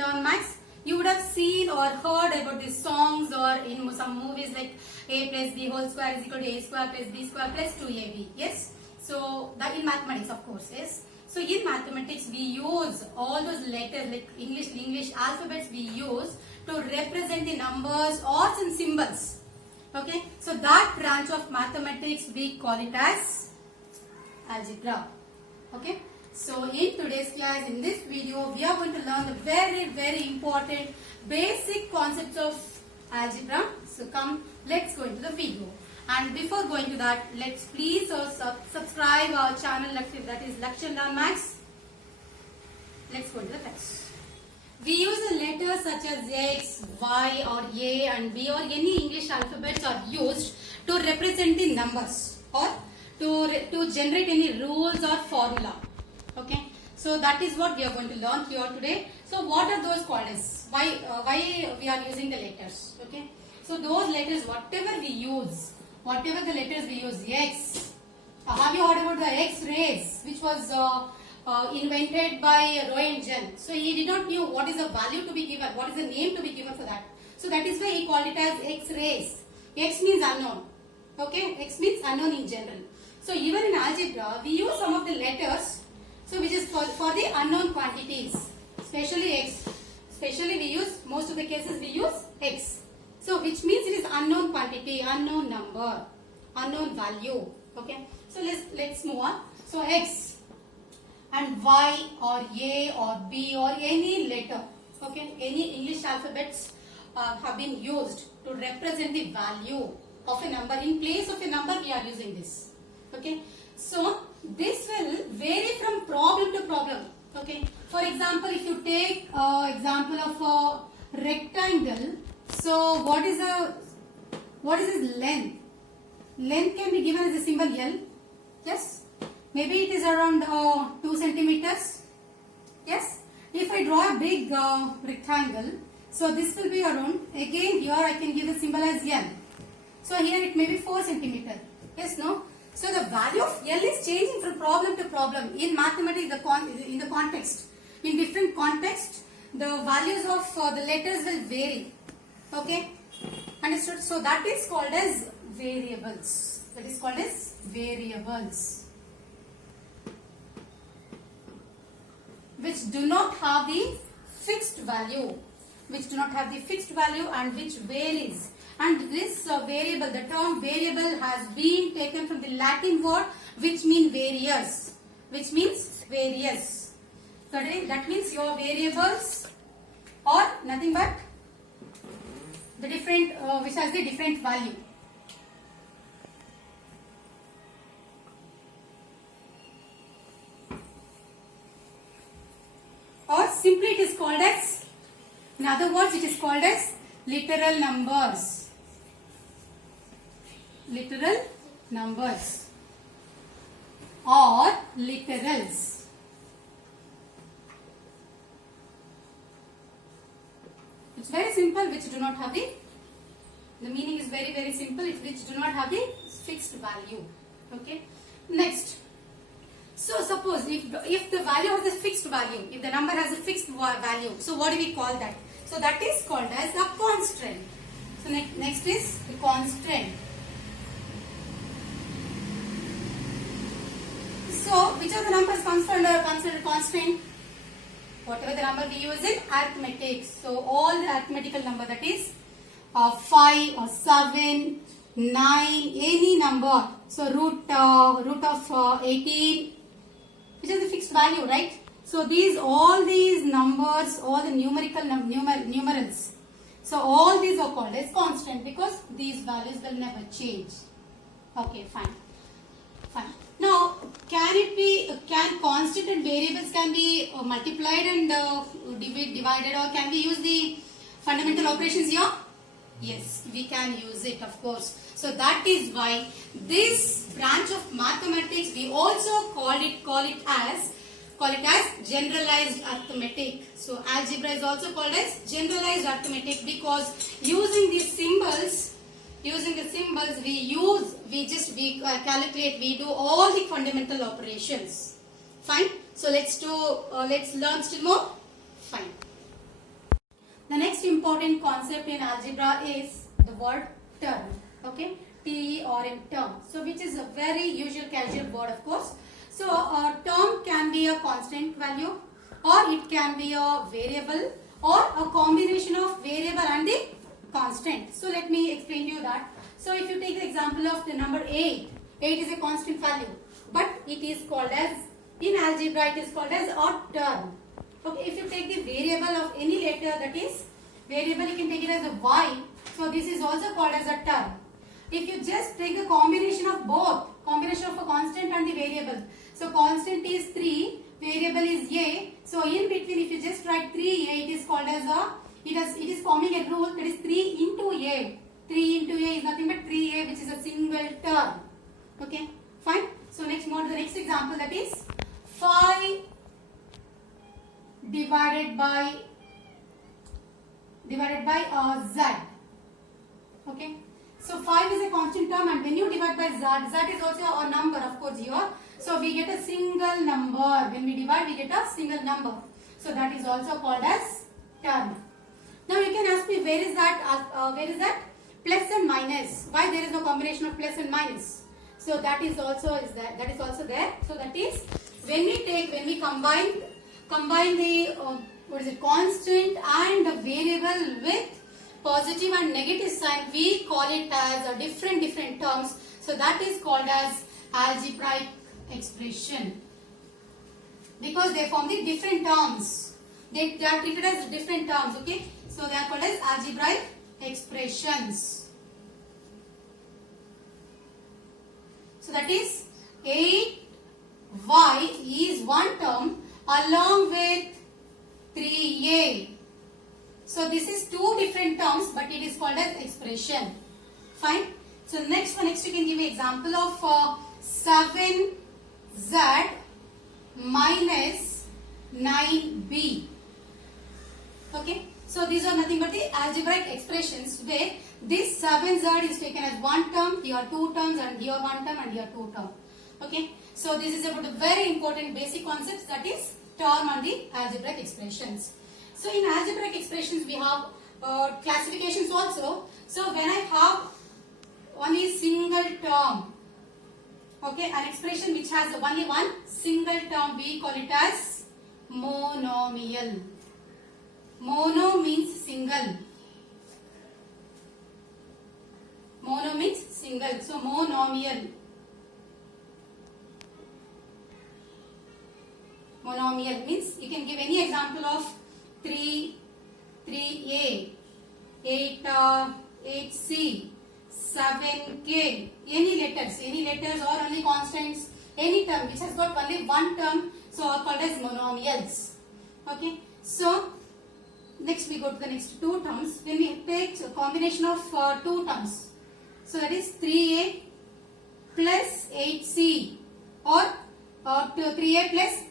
Learn Maths. You would have seen or heard about these songs or in some movies like a plus b whole square is equal to a square plus b square plus 2ab. Yes. So that in mathematics, of course. Yes. So in mathematics we use all those letters like English alphabets we use to represent the numbers or some symbols. Okay. So that branch of mathematics we call it as algebra. Okay. So in today's class, in this video, we are going to learn the very important basic concepts of algebra. So come, let's go into the video. And before going to that, let's please subscribe our channel, that is Lakshya Learn Maths. Let's go into the text. We use the letters such as X, Y or A and B or any English alphabets are used to represent the numbers or to generate any rules or formula. Okay, so that is what we are going to learn here today. So what are those called as? Why we are using the letters? Okay, so those letters, whatever the letters we use, X. Have you heard about the X-rays, which was invented by Roentgen? So he did not know what is the value to be given, what is the name to be given for that. So that is why he called it as X-rays. X means unknown. Okay, X means unknown in general. So even in algebra, we use some of the letters. So which is for the unknown quantities, especially X. Especially we use, most of the cases we use X. So which means it is unknown quantity, unknown number, unknown value. Okay. So let's move on. So X and Y or A or B or any letter. Okay. Any English alphabets have been used to represent the value of a number. In place of a number we are using this. Okay. So this will vary from problem to problem. Okay. For example, if you take example of a rectangle, so what is its length? Length can be given as a symbol L. Yes. Maybe it is around 2 centimeters. Yes. If I draw a big rectangle, so this will be around, again here I can give the symbol as L. So here it may be 4 centimeter. Yes, no? So the value of L is changing from problem to problem. In mathematics, in the context, in different contexts, the values of the letters will vary. Okay, understood? So that is called as variables. That is called as variables, which do not have the fixed value, and which varies. And this variable, the term variable has been taken from the Latin word which means various. So that means your variables are nothing but the different, which has the different value. Or simply it is called as, in other words, it is called as literal numbers. Literal numbers or literals. It's very simple, which do not have the meaning is very simple, which do not have the fixed value. Okay. Next. So suppose if the value has a fixed value, if the number has a fixed value, so what do we call that? So that is called as the constant. So next is the constant. So which of the numbers comes under considered constant? Whatever the number we use in arithmetic. So all the arithmetical number, that is 5 or 7, 9, any number. So root of 18, which is the fixed value, right? So all these numbers, all the numerical numerals. So all these are called as constant because these values will never change. Okay, fine. Now, can constant and variables can be multiplied and divided, or can we use the fundamental operations here? Yes, we can use it, of course. So that is why this branch of mathematics we also call it as generalized arithmetic. So algebra is also called as generalized arithmetic because using these symbols Using the symbols we calculate, we do all the fundamental operations. Fine. So let's learn still more. Fine. The next important concept in algebra is the word term. Okay, T-E-R-M, term. So which is a very usual casual word, of course. So a term can be a constant value, or it can be a variable, or a combination of variable and the constant. So let me explain to you that. So if you take the example of the number 8, 8 is a constant value, but it is called as, in algebra it is called as a term. Okay, if you take the variable of any letter, that is variable, you can take it as a y. So this is also called as a term. If you just take the combination of both, combination of a constant and the variable. So constant is 3, variable is a. So in between, if you just write 3a, it is called as a, it is forming a rule, that is 3 into a. 3 into a is nothing but 3a, which is a single term. Okay, fine. So next, move to the next example, that is 5 divided by z. Okay, so 5 is a constant term, and when you divide by z is also a number, of course, here. So we get a single number. When we divide, we get a single number. So that is also called as term. Now you can ask me, where is that plus and minus? Why there is no combination of plus and minus? So that is also there. So that is when we combine the constant and the variable with positive and negative sign, we call it as a different terms. So that is called as algebraic expression, because they form the different terms. They are treated as different terms. Okay, so they are called as algebraic expressions. So that is 8y is one term along with 3a. So this is two different terms, but it is called as expression. Fine. So next you can give an example of 7z minus 9b. Okay. So these are nothing but the algebraic expressions where this 7z is taken as one term, here two terms, and here one term, and here two term. Okay. So this is about the very important basic concepts, that is term and the algebraic expressions. So in algebraic expressions we have classifications also. So when I have only single term, okay, an expression which has only one single term, we call it as monomial. Mono means single. Mono means single. So monomial. Monomial means you can give any example of 3a, 8c, 7k, any letters or only constants, any term which has got only one term, so are called as monomials. Okay, so next we go to the next two terms. When we take a combination of two terms, so that is 3a plus 8c, or 3a plus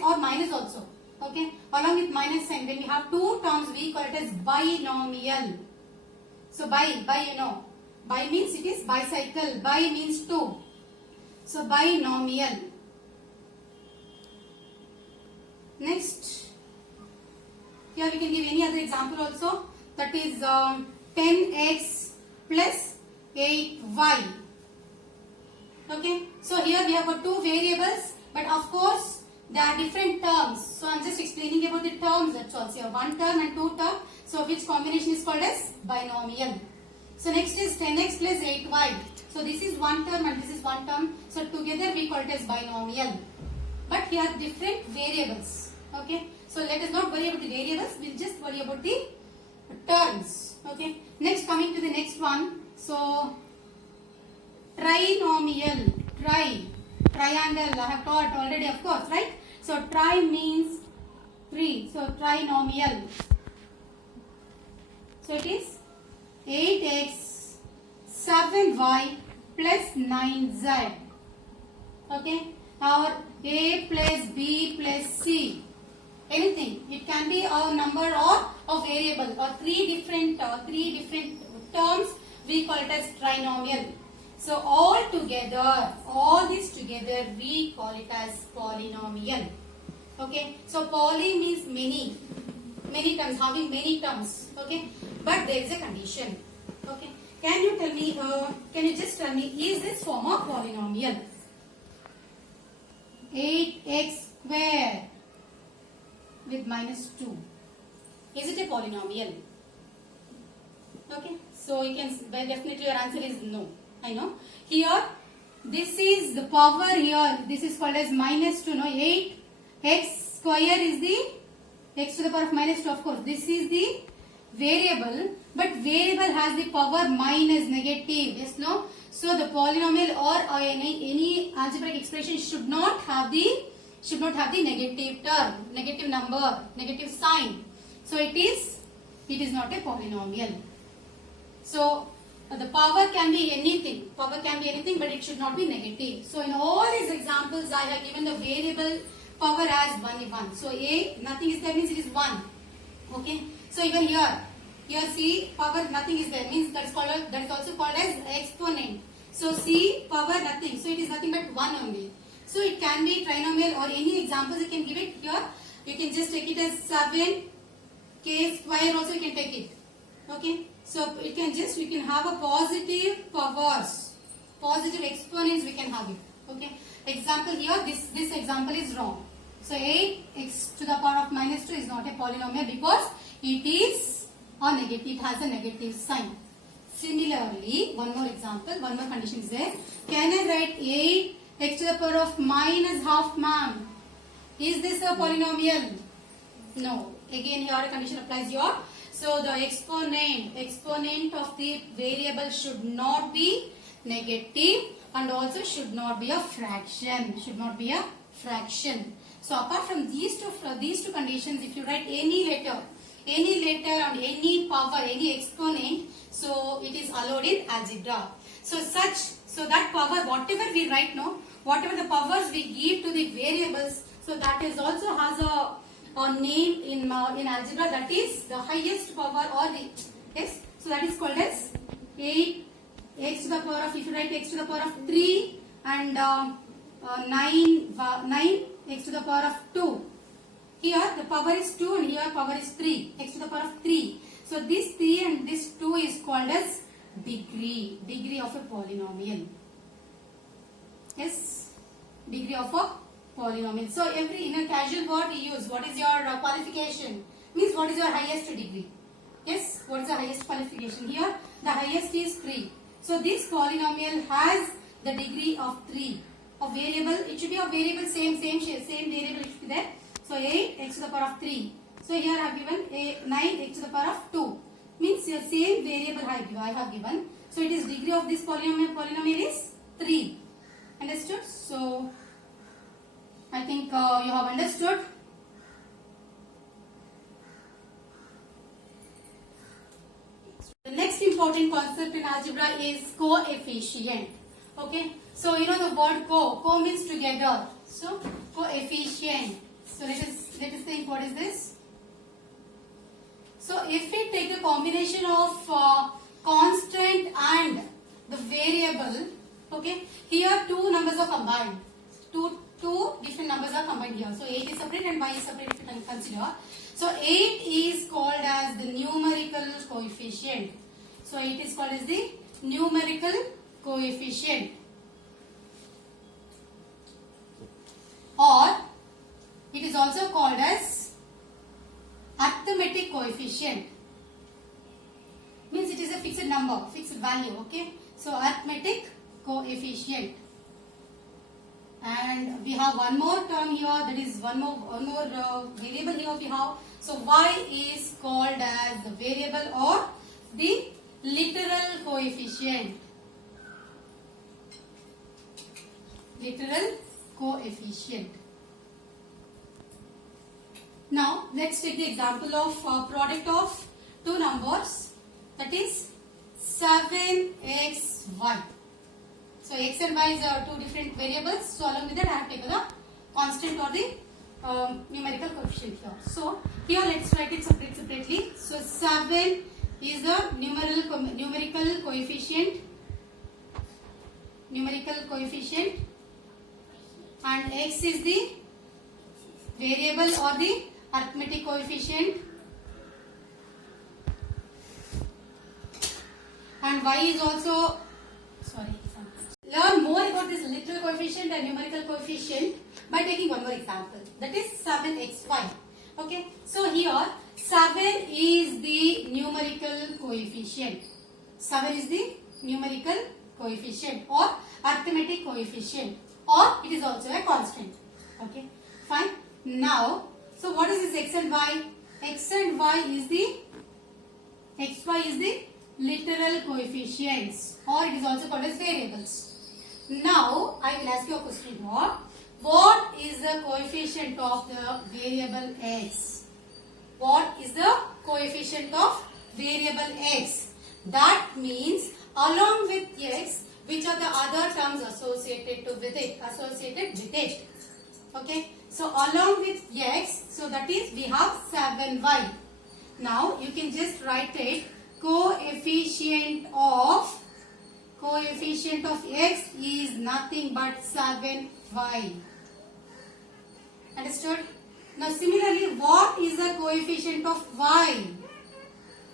or minus also. Okay, along with minus sign, when we have two terms, we call it as binomial. So bi you know, bi means it is bicycle, bi means two. So binomial. Next, here we can give any other example also, that is 10x plus 8y. Okay, so here we have got two variables, but of course they are different terms. So I am just explaining about the terms, that's all. So one term and two term, so which combination is called as binomial. So next is 10x plus 8y. So this is one term and this is one term, so together we call it as binomial. But here are different variables. Okay, so let us not worry about the variables, we'll just worry about the terms. Okay, next, coming to the next one. So trinomial, triangle, I have taught already, of course, right? So tri means 3, so trinomial. So it is 8x 7y plus 9z. Okay, or a plus b plus c, anything, it can be a number or a variable, or three different terms, we call it as trinomial. So all this together we call it as polynomial. Okay, so poly means many, many terms, having many terms. Okay, but there is a condition. Okay, can you tell me? Can you just tell me? Is this form a polynomial? 8x square with minus 2. Is it a polynomial? Okay, so you can, well, definitely your answer is no. I know. Here, this is the power here. This is called as minus 2. No, 8x square is the x to the power of minus 2. Of course, this is the variable, but variable has the power minus, negative. Yes, no. So the polynomial or any algebraic expression should not have the negative term, negative number, negative sign. So it is not a polynomial. So the power can be anything. Power can be anything, but it should not be negative. So in all these examples, I have given the variable power as 1. So a nothing is there means it is 1. Okay. So even here C power nothing is there means that is also called as exponent. So C power nothing. So it is nothing but 1 only. So it can be trinomial or any examples you can give it here. You can just take it as 7k square also you can take it. Okay. So you can have a positive powers, positive exponents we can have it. Okay. Example here, this example is wrong. So 8x to the power of minus 2 is not a polynomial because it is a negative, it has a negative sign. Similarly, one more example, one more condition is there. Can I write 8x to the power of minus half, ma'am? Is this a polynomial? No. Again here a condition applies here. So the exponent of the variable should not be negative and also should not be a fraction. So apart from these two conditions, if you write any letter and any power, any exponent, so it is allowed in algebra. So that power, whatever we write now, whatever the powers we give to the variables, so that is also has a name in algebra, that is the highest power or the, yes, so that is called as 8x to the power of, if you write x to the power of 3 and 9x to the power of 2. Here the power is 2 and here power is 3, x to the power of 3. So this 3 and this 2 is called as degree of a polynomial. Yes, degree of a polynomial. So in a casual word we use, what is your qualification? Means what is your highest degree? Yes, what is the highest qualification? Here the highest is 3. So this polynomial has the degree of 3. A variable, it should be a variable, same variable it should be there. So 8x to the power of 3. So here I have given 9x to the power of 2. Means the same variable I have given. So it is degree of this polynomial is 3. Understood? So I think you have understood. The next important concept in algebra is coefficient. Okay. So you know the word co means together. So coefficient. So let us think what is this. So if we take the combination of constant and the variable, okay, here two numbers are combined. Two different numbers are combined here. So 8 is separate and y is separate if you can consider. So 8 is called as the numerical coefficient. So 8 is called as the numerical coefficient. Or it is also called as arithmetic coefficient. Means it is a fixed number, fixed value. Okay. So arithmetic coefficient. And we have one more term here, that is one more variable here we have. So y is called as the variable or the literal coefficient. Literal coefficient. Now let's take the example of product of two numbers, that is 7xy. So x and y is two different variables. So along with that I have taken the constant or the numerical coefficient here. So here let's write it separately. So 7 is the numerical coefficient, and x is the variable or the arithmetic coefficient, and y is also, sorry, learn more about this literal coefficient and numerical coefficient by taking one more example, that is 7xy. Okay, so here 7 is the numerical coefficient. 7 is the numerical coefficient or arithmetic coefficient, or it is also a constant. Okay, fine. Now, so what is this x and y? X and y is the, xy is the literal coefficients, or it is also called as variables. Now, I will ask you a question more. What is the coefficient of the variable x? What is the coefficient of variable x? That means along with x, which are the other terms associated with it. Okay. So along with x, so that is we have 7y. Now you can just write it, coefficient of x is nothing but 7y. Understood? Now similarly, what is the coefficient of y?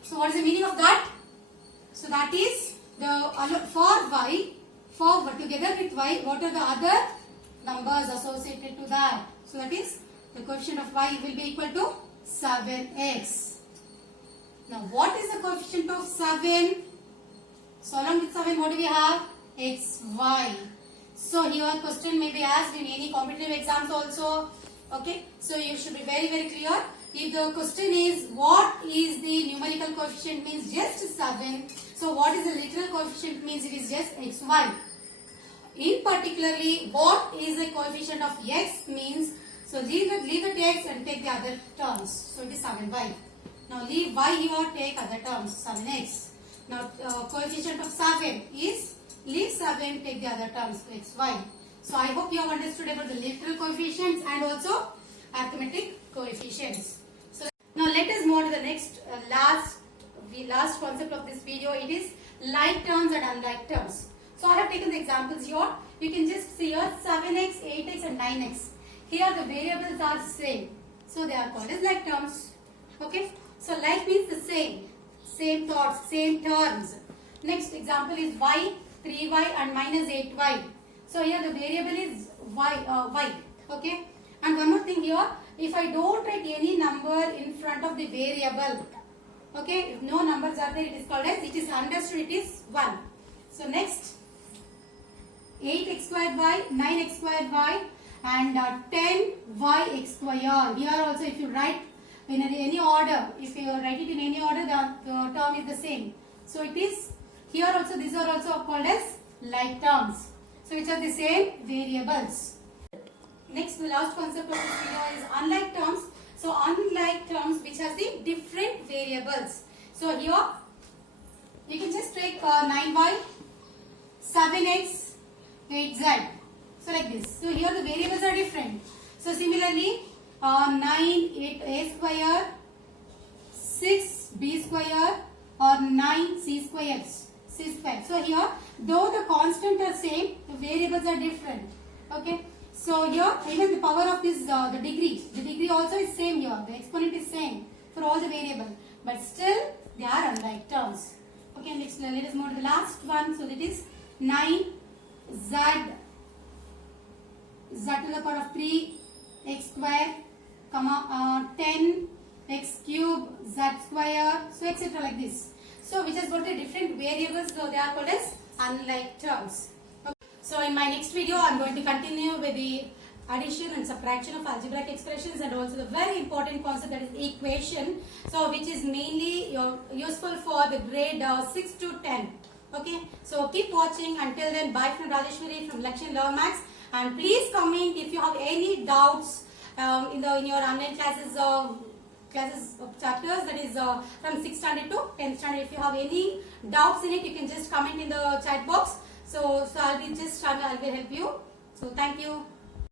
So what is the meaning of that? So that is the for y, for together with y, what are the other numbers associated to that? So that is the coefficient of y will be equal to 7x. Now what is the coefficient of 7? So along with 7 what do we have? xy. So here question may be asked in any competitive exams also. Okay, so you should be very clear. If the question is what is the numerical coefficient means just 7. So what is the literal coefficient means it is just xy. In particularly what is the coefficient of x means, so leave it x and take the other terms. So it is 7y. Now leave y here, take other terms, 7x. Now coefficient of 7 is, leave 7, take the other terms, xy. So I hope you have understood about the literal coefficients and also arithmetic coefficients. So now let us move on to the next last concept of this video. It is like terms and unlike terms. So I have taken the examples here. You can just see here 7x, 8x and 9x. Here the variables are same. So they are called as like terms. Okay. So like means the same thoughts, same terms. Next example is y, 3y and minus 8y. So here the variable is y. Okay. And one more thing here, if I don't write any number in front of the variable, okay, if no numbers are there, it is called as, it is understood, it is 1. So next, 8x squared y, 9x squared y and 10y square. Here also if you write in any order, if you write it in any order, the term is the same. So it is, here also these are also called as like terms. So which are the same variables. Next, the last concept of this video is unlike terms. So unlike terms which has the different variables. So here you can just take 9y, 7x, 8z. So like this. So here the variables are different. So similarly 9 8a square, 6b square or 9c square. So here though the constant are same, the variables are different. Okay. So here even the power of this the degree also is same here. The exponent is same for all the variable, but still they are unlike terms. Okay, next let us move to the last one. So that is 9z to the power of 3 x square, comma 10 x cube z square, so etc. like this. So which has got the different variables, so they are called as unlike terms. Okay. So in my next video I am going to continue with the addition and subtraction of algebraic expressions and also the very important concept that is equation, so which is mainly useful for the grade 6 to 10. Okay, so keep watching. Until then, bye from Rajeshwari from Lakshan Learn Maths, and please comment if you have any doubts in your online classes of chapters, that is from 6th standard to 10th standard. If you have any doubts in it, you can just comment in the chat box. So I will help you. So thank you.